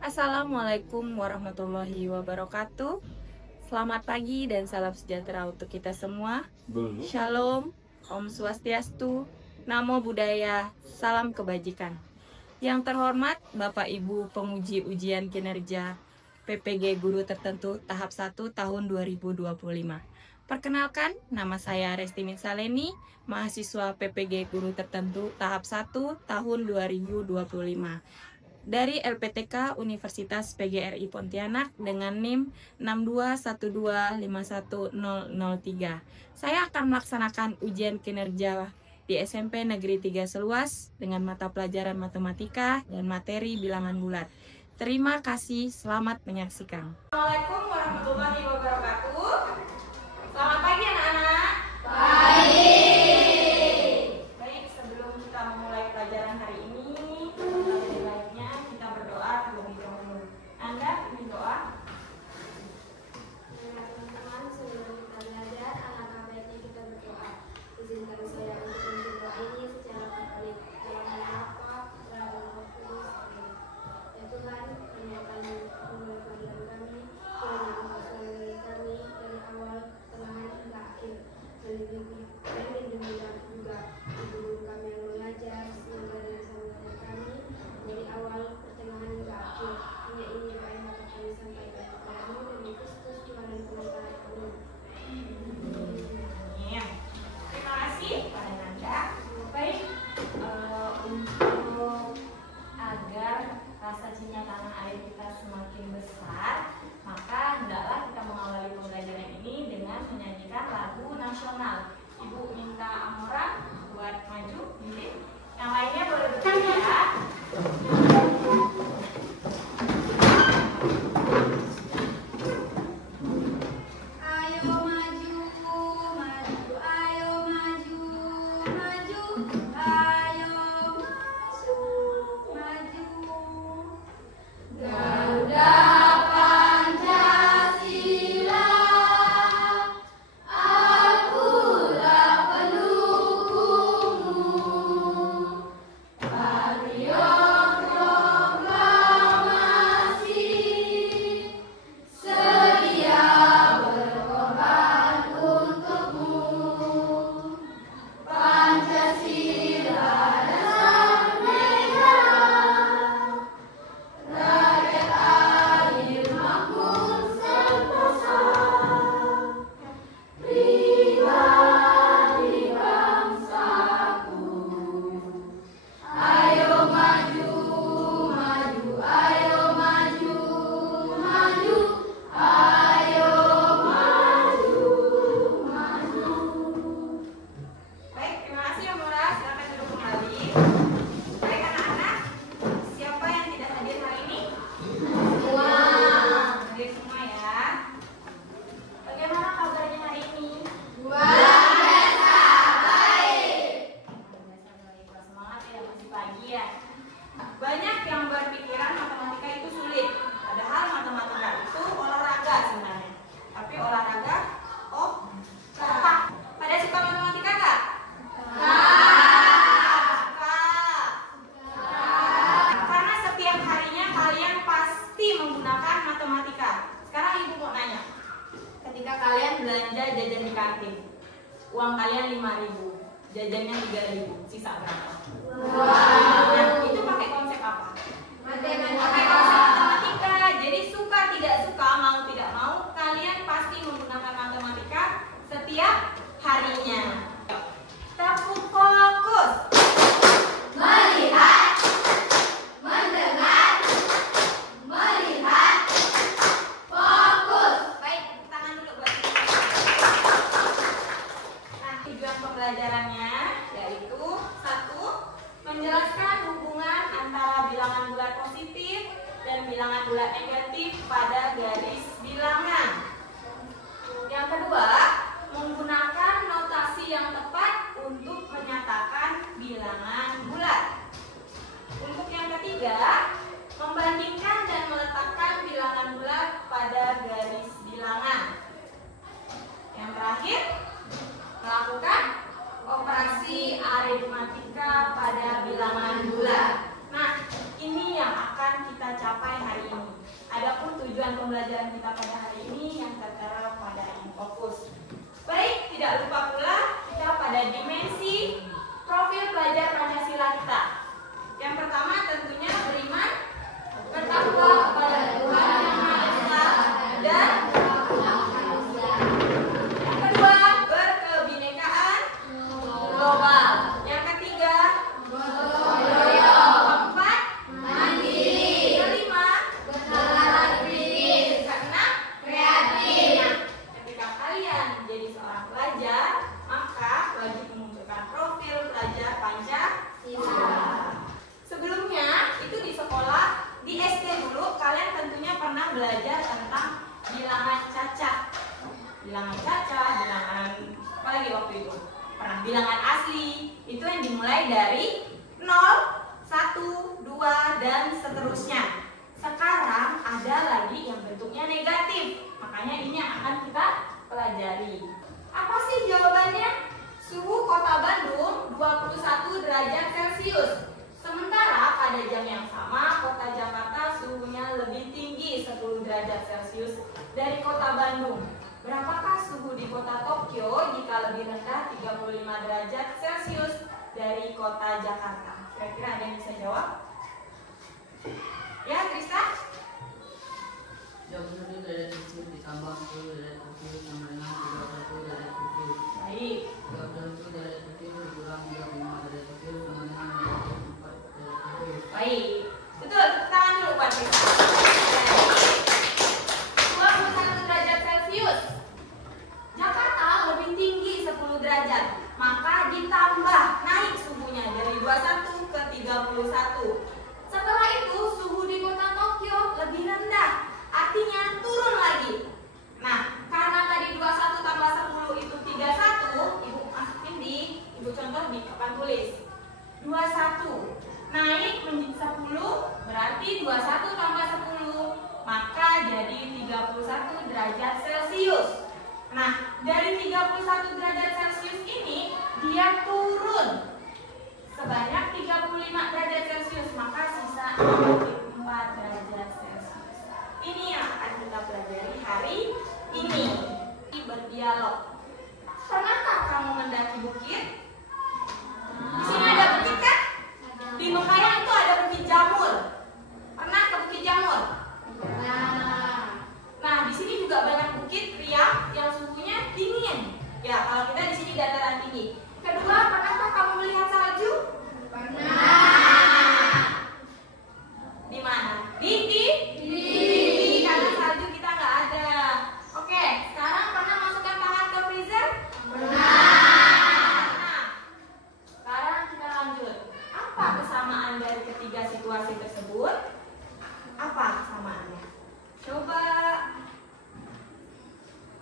Assalamualaikum warahmatullahi wabarakatuh. Selamat pagi dan salam sejahtera untuk kita semua. Shalom, Om Swastiastu, Namo Buddhaya, salam kebajikan. Yang terhormat Bapak Ibu penguji ujian kinerja PPG Guru Tertentu tahap 1 tahun 2025. Perkenalkan, nama saya Restimin Saleni, mahasiswa PPG Guru Tertentu tahap 1 tahun 2025. Dari LPTK Universitas PGRI Pontianak dengan NIM 621251003. Saya akan melaksanakan ujian kinerja di SMP Negeri 3 Seluas dengan mata pelajaran matematika dan materi bilangan bulat. Terima kasih, selamat menyaksikan. Assalamualaikum warahmatullahi wabarakatuh. Selamat pagi anak-anak. Baik, sebelum kita memulai pelajaran hari ini, Anda ingin doa? Teman-teman, sebelum kita belajar, alangkah baiknya kita berdoa. Izinkan saya untuk berdoa ini secara terkait dalam nama Bapa, dan Roh Kudus. Amin. Ya Tuhan, menyatakan memulai pelajaran kami, kiranya Engkau selalu kami dari awal, pertengahan hingga akhir. Melindungi juga guru kami yang mengajar, semoga dari sambutan kami dari awal, pertengahan hingga akhir. Hanya ini doa yang dapat kami sampaikan kepadamu demi Kristus Tuhan dan Penantara kami. Terima kasih pada Nanda. Baik, untuk agar rasa cinta tanah air kita semakin besar, maka hendaklah kita mengawali pembelajaran ini dengan menyanyikan lagu nasional. Ibu minta Amora buat maju, ini. Yang lainnya boleh berdiri ya. Banyak yang berpikiran matematika itu sulit, padahal matematika itu olahraga sebenarnya. Tapi olahraga, otak. Pada suka matematika nggak? Suka. Karena setiap harinya kalian pasti menggunakan matematika. Sekarang ibu mau nanya, ketika kalian belanja jajan di kantin, uang kalian 5.000, jajannya 3.000, sisa berapa? Nah, itu pakai konsep apa? Pakai konsep matematika. Jadi suka tidak suka, mau tidak mau, kalian pasti menggunakan matematika setiap harinya. Tepuk fokus. Melihat, mendengar, melihat, fokus. Baik, tangan dulu buat kita. Nah, tujuan pembelajarannya yaitu 1. Menjelaskan hubungan antara bilangan bulat positif dan bilangan bulat negatif pada garis bilangan. Yang kedua, menggunakan notasi yang tepat untuk menyatakan bilangan bulat. Untuk yang ketiga, membandingkan dan meletakkan bilangan bulat pada garis bilangan. Yang terakhir, melakukan operasi aritmatika pada bilangan bulat. Nah, ini yang akan kita capai hari ini. dengan pembelajaran kita pada hari ini yang tertera pada Infokus. Baik, tidak lupa pula kita pada dimensi profil pelajar Pancasila kita. Yang pertama tentunya beriman, bertakwa kepada Tuhan Yang Maha Esa, dan yang kedua berkebinekaan global. Yang ketiga gotong royong. Keempat mandiri. Kelima bernalar kritis. Keenam kreatif. Nah, ketika kalian jadi seorang pelajar, maka wajib menunjukkan profil pelajar Pancasila. Sebelumnya itu di sekolah, di SD dulu kalian tentunya pernah belajar tentang bilangan cacah. Bilangan cacah, bilangan apa lagi waktu itu? Pernah bilangan asli. Itu yang dimulai dari 0, 1, 2 dan seterusnya. Sekarang ada lagi yang bentuknya negatif. Makanya ini yang akan kita pelajari. Apa sih jawabannya? Suhu kota Bandung 21 derajat Celcius. Sementara pada jam yang sama, kota Jakarta suhunya lebih tinggi 10 derajat Celcius dari kota Bandung. Berapakah suhu di kota Tokyo jika lebih rendah 35 derajat Celcius dari kota Jakarta? Kira-kira ada yang bisa jawab? Ya, Krista? 21 derajat Celcius ditambah 10 derajat Celcius sama dengan 31 derajat Celcius. Baik. 31 derajat Celcius dikurang 35 derajat Celcius sama dengan 24 derajat Celcius. Baik. Betul, tangan dulu Pak Krista. 21 derajat Celcius. Jakarta lebih tinggi 10 derajat. Maka ditambah naik suhunya dari 21 ke 31. Setelah itu suhu di kota Tokyo lebih rendah. Artinya turun lagi. Nah, karena tadi 21 tambah 10 itu 31, Ibu masukin di Ibu contoh di papan tulis. 21 naik menjadi 10 berarti 21 tambah 10, maka jadi 31 derajat Celcius. Nah, dari 31 derajat Celcius ini dia turun sebanyak 35 derajat Celcius, maka sisa 4 derajat Celcius. Ini yang akan kita pelajari hari ini. Berdialog. Pernahkah kamu mendaki bukit? Di sini ada bukit kan? Di Mekayang itu ada bukit Jamur. Pernah ke bukit Jamur? Nah, di sini juga banyak bukit riang yang suhunya dingin. Ya, kalau kita di sini dataran tinggi. Kedua, pernahkah kamu melihat salju? Pernah. Di mana? Di karena salju kita nggak ada. Oke, sekarang pernah masukkan tangan ke freezer? Pernah. Sekarang kita lanjut. Apa kesamaan dari ketiga situasi tersebut? Apa kesamaannya? Coba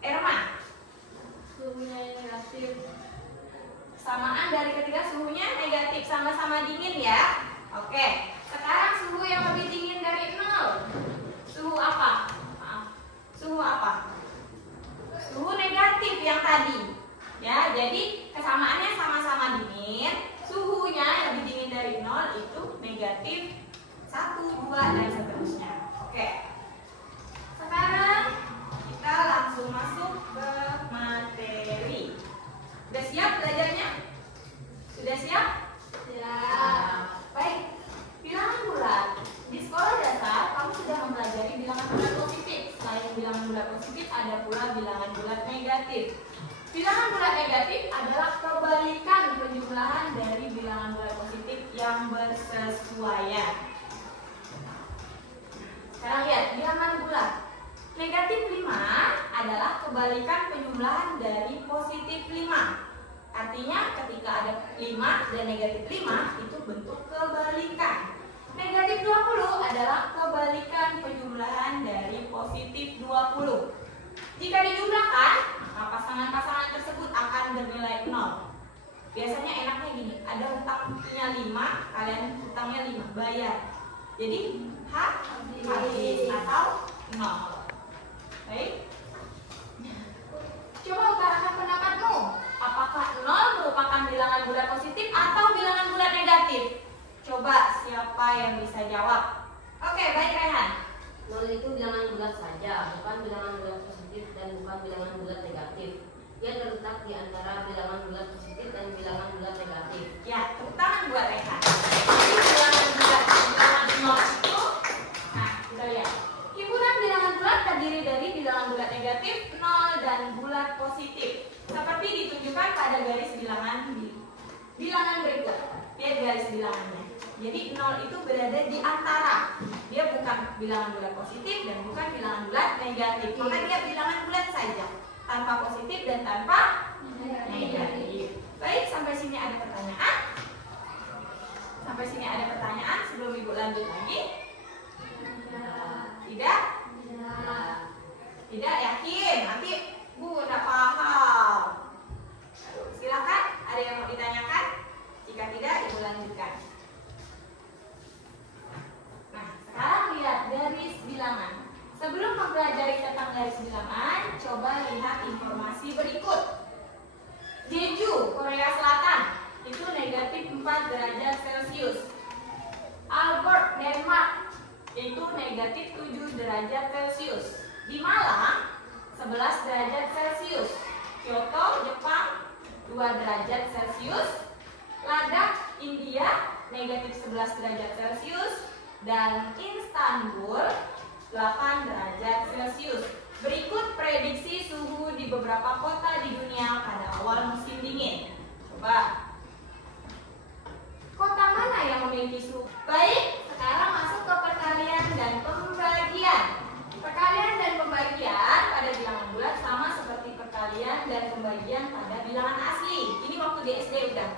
Erma. Suhunya negatif. Kesamaan dari ketiga suhunya negatif, sama-sama dingin ya. Oke, sekarang suhu yang lebih dingin dari 0. Suhu apa? Maaf. Suhu apa? Suhu negatif yang tadi. Ya, jadi kesamaannya sama-sama dingin. Suhunya yang lebih dingin dari 0 itu negatif 1, 2 dan seterusnya. Oke. Sekarang kita langsung masuk ke materi. Sudah siap belajarnya? Sudah siap? Siap. Baik. Bilangan bulat. Di sekolah dasar kamu sudah mempelajari bilangan bulat positif. Selain bilangan bulat positif, ada pula bilangan bulat negatif. Bilangan bulat negatif adalah kebalikan penjumlahan dari bilangan bulat positif yang bersesuaian. Sekarang lihat bilangan bulat. Negatif 5 adalah kebalikan penjumlahan dari positif 5. Artinya ketika ada 5 dan negatif 5 itu bentuk kebalikan. Negatif 20 adalah kebalikan penjumlahan dari positif 20. Jika dijumlahkan, maka pasangan-pasangan tersebut akan bernilai 0. Biasanya enaknya gini, ada hutangnya 5, kalian hutangnya 5, bayar. Jadi habis atau 0. Baik. Coba utarakan pendapatmu. Apakah 0 merupakan bilangan bulat positif atau bilangan bulat negatif? Coba siapa yang bisa jawab? Oke, baik Rehan. 0 itu bilangan bulat saja. bilangan berikut. Lihat garis bilangannya. Jadi 0 itu berada di antara. Dia bukan bilangan bulat positif dan bukan bilangan bulat negatif. Maka dia bilangan bulat saja, tanpa positif dan tanpa negatif. Baik, sampai sini ada pertanyaan? Sampai sini ada pertanyaan sebelum Ibu lanjut lagi? Tidak? Tidak yakin? Nanti Bu tidak paham. Silakan, ada yang mau ditanyakan? Jika tidak, Ibu lanjutkan. Nah, sekarang lihat garis bilangan. Sebelum mempelajari tentang garis bilangan, coba lihat informasi berikut. Jeju, Korea Selatan, itu negatif 4 derajat Celcius. Aalborg, Denmark, itu negatif 7 derajat Celcius. Di Malang, 11 derajat Celcius. Kyoto, Jepang, 2 derajat Celcius. Ladakh, India, negatif 11 derajat Celcius. Dan Istanbul, 8 derajat Celcius. Berikut prediksi suhu di beberapa kota di dunia pada awal musim dingin. Coba. Kota mana yang memiliki suhu? Baik, sekarang masuk ke perkalian dan pembagian. Perkalian dan pembagian pada bilangan bulat sama seperti perkalian dan pembagian pada bilangan asli. Ini waktu di SD udah.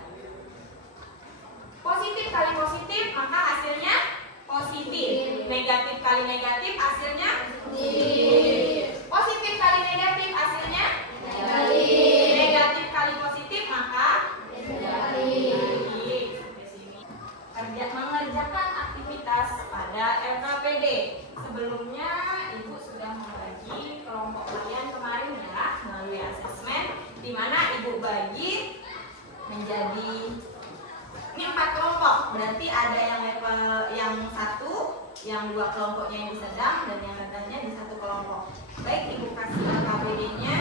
Positif kali positif, maka hasilnya positif. Negatif kali negatif, hasilnya positif. Positif kali negatif, hasilnya negatif. Negatif kali positif, maka negatif. Mengerjakan aktivitas pada LKPD. Sebelumnya Ibu sudah membagi kelompok kalian kemarin ya melalui asesmen, di mana Ibu bagi menjadi ini 4 kelompok. Berarti ada yang level yang 1, yang 2 kelompoknya yang sedang dan yang rendahnya di 1 kelompok. Baik, Ibu kasih LKPD-nya.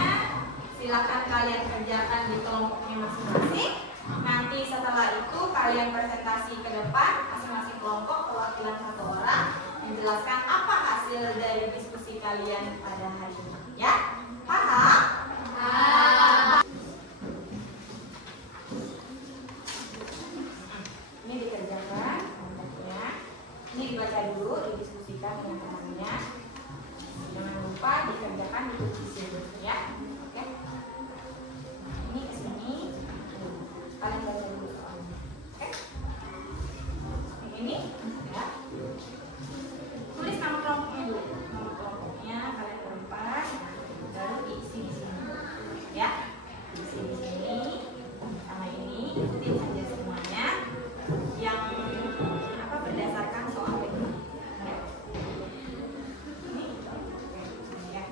Silakan kalian kerjakan di kelompoknya masing-masing. Nanti setelah itu kalian presentasi ke depan masing-masing kelompok perwakilan 1 orang menjelaskan apa hasil dari diskusi kalian pada hari ini. Ya, paham? Paham. Ini dikerjakan kelompoknya. Ini dibaca dulu, didiskusikan dengan temannya. Jangan lupa dikerjakan di diskusi ya. Oke. Ini kesini. Kalian baca dulu soalnya. Oke? Ini ya. Tulis nama kelompoknya dulu. Nama kelompoknya kalian berempat. Baru diisi di sini. Ya. Diisi di sini. Sama ini ikutin saja semuanya. Yang berdasarkan soal ini. Ya. Ini. Oke. Ya.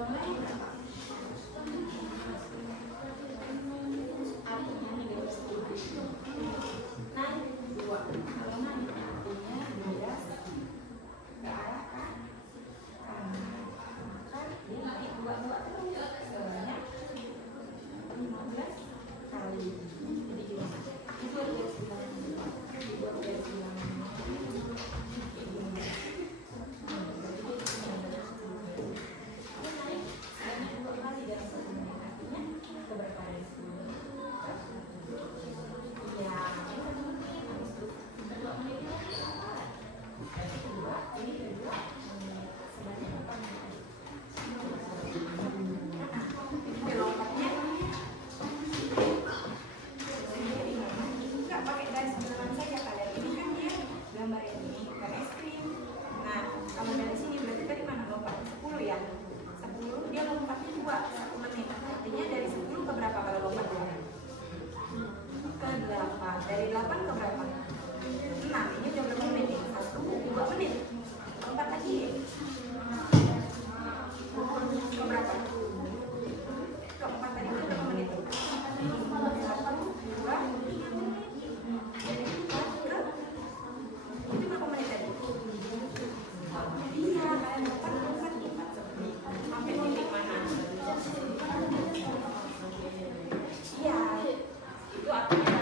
Kalau mulai berapa? Artinya negatif 10. Naik 2. Kalau naik artinya 12 ke arah kan? Maka dia naik 2 terus sebanyak 15 kali. Jadi gimana? Itu garis bilangan. Dibuat garis bilangan. Dari 8 ke berapa? 6. Ini udah berapa menit nih? 1, 2 menit. Lompat lagi. Ke berapa? Ke 4 tadi udah berapa menit? 1, 2, 3 menit. Dari 4 ke itu berapa menit tadi? Iya, kalian lompat sampai titik mana? Iya, itu artinya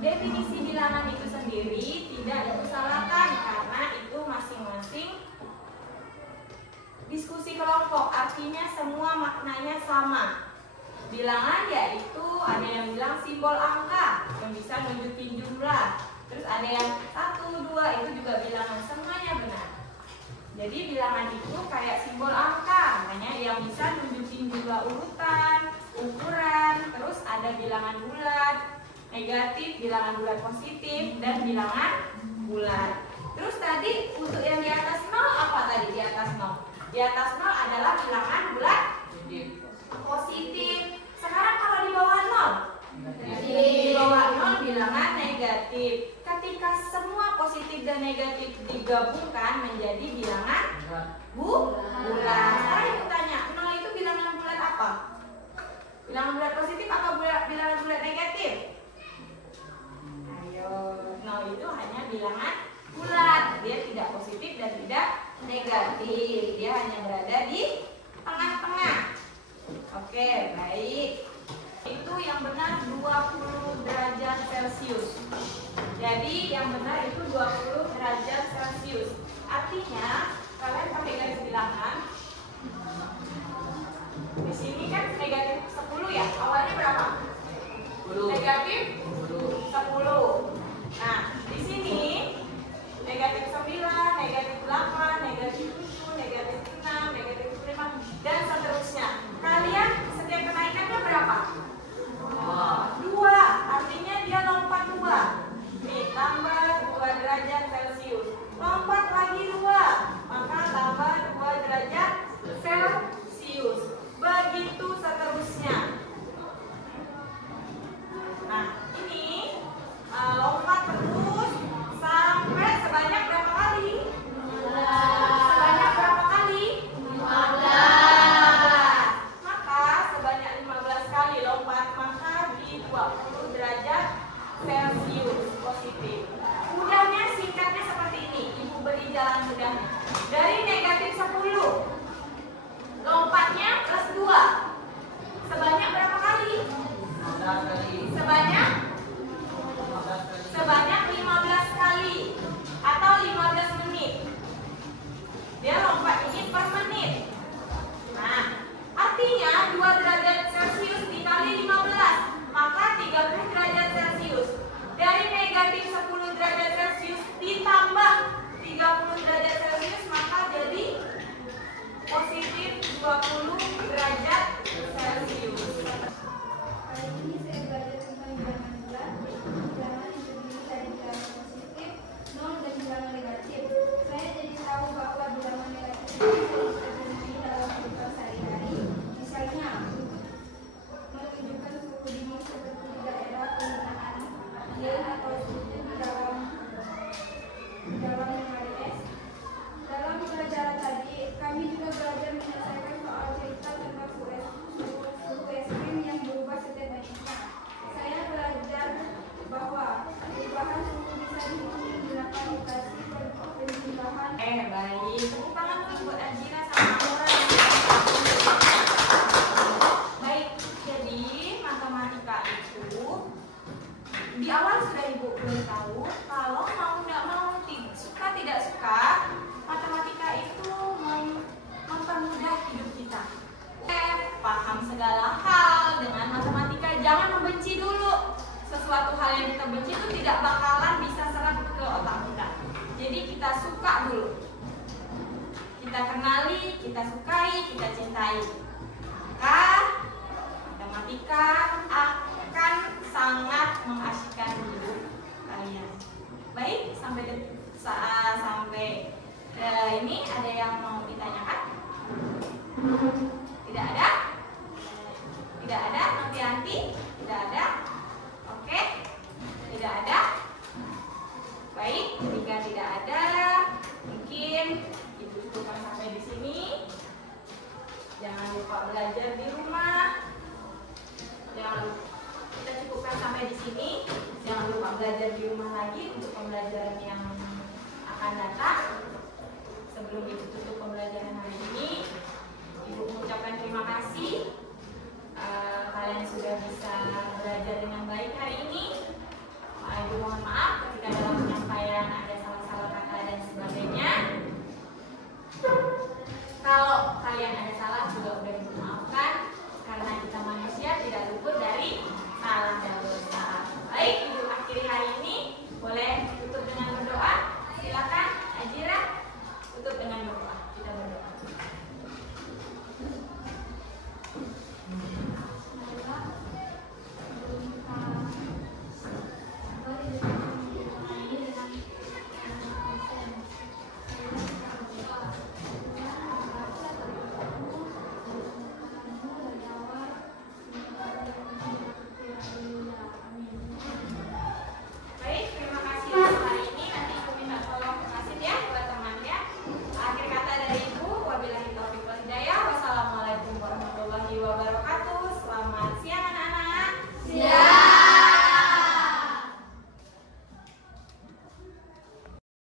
definisi bilangan itu sendiri tidak diusahakan karena itu masing-masing diskusi kelompok, artinya semua maknanya sama. Bilangan yaitu ada yang bilang simbol angka yang bisa nunjukin jumlah, terus ada yang 1, 2 itu juga bilangan, semuanya benar. Jadi bilangan itu kayak simbol angka, makanya yang bisa nunjukin jumlah urutan, ukuran, terus ada bilangan bulat, negatif, bilangan bulat positif, dan bilangan bulat. Terus tadi untuk yang di atas 0 atas 0. Di atas 0 adalah bilangan bulat positif. Sekarang kalau di bawah 0, di bawah 0 bilangan negatif. Ketika semua positif dan negatif digabungkan menjadi bilangan bulat. Sekarang ibu tanya, 0 itu bilangan bulat apa? Bilangan bulat positif atau bilangan bulat negatif? Ayo, 0 itu hanya bilangan bulat. Dia tidak positif dan tidak negatif. Dia hanya berada di tengah-tengah. Oke, baik. Itu yang benar 20 derajat Celcius. Jadi yang benar itu 20 derajat Celcius. Artinya kalian pakai garis bilangan. Di sini kan negatif 10 ya. Awalnya berapa? 10. Negatif 10. Nah, di sini negatif 9, negatif 8, negatif 7, negatif 6, negatif 5, dan seterusnya. Kalian setiap kenaikannya berapa? 2. Artinya dia lompat 2. Ditambah 2 derajat Celcius. Lompat lagi 2. Maka tambah 2 derajat Celcius. Begitu seterusnya. Nah, ini lompat terus sampai sebanyak berapa kali? 15. Sebanyak berapa kali? 15. Maka sebanyak 15 kali lompat, maka di 20 derajat Celcius positif. Mudahnya singkatnya seperti ini. Ibu beri jalan mudahnya. Dari negatif 10 lompatnya plus 2. Sebanyak berapa kali? 15 kali. Sebanyak 15 kali atau 15 menit. Dia lompat ini per menit. Nah, artinya 2 derajat Celcius dikali 15, maka 30 derajat Celcius. Dari negatif 10 derajat Celcius ditambah 30 derajat Celcius, maka jadi positif 20 derajat Celcius. Kali ini saya belajar tentang bilangan bulat. Bilangan yang terdiri dari bilangan positif, 0 dan bilangan negatif. Saya jadi tahu bahwa bilangan negatif itu bisa ditemui dalam kehidupan sehari-hari. Misalnya, untuk menunjukkan suhu dingin seperti di daerah penggunaan Yen atau suhu di dalam lemari es. Dalam pelajaran tadi, kami juga belajar menyelesaikan soal cerita tentang suhu es krim yang berubah setiap menitnya. Saya belajar bahwa perubahan suhu bisa menggunakan mutasi penjumlahan. Baik. Tepuk tangan dulu buat Ajira sama Amora. Baik, jadi matematika itu di awal sudah Ibu beritahu kalau mau tidak mau, suka tidak suka, matematika itu mempermudah hidup kita. Paham segala hal dengan matematika, jangan membenci dulu. Sesuatu hal yang kita benci itu tidak bakalan bisa serap ke otak kita. Jadi kita suka dulu. Kita kenali, kita sukai, kita cintai. Maka matematika akan sangat mengasyikkan hidup kalian. Baik, sampai ini ada yang mau ditanyakan? Tidak ada? Tidak ada? Novianti? Tidak ada? Oke? Tidak ada? Baik, jika tidak ada, mungkin Ibu cukupkan sampai di sini. Jangan lupa belajar di rumah. Kita cukupkan sampai di sini. Jangan lupa belajar di rumah lagi untuk pembelajaran yang akan datang. Sebelum Ibu tutup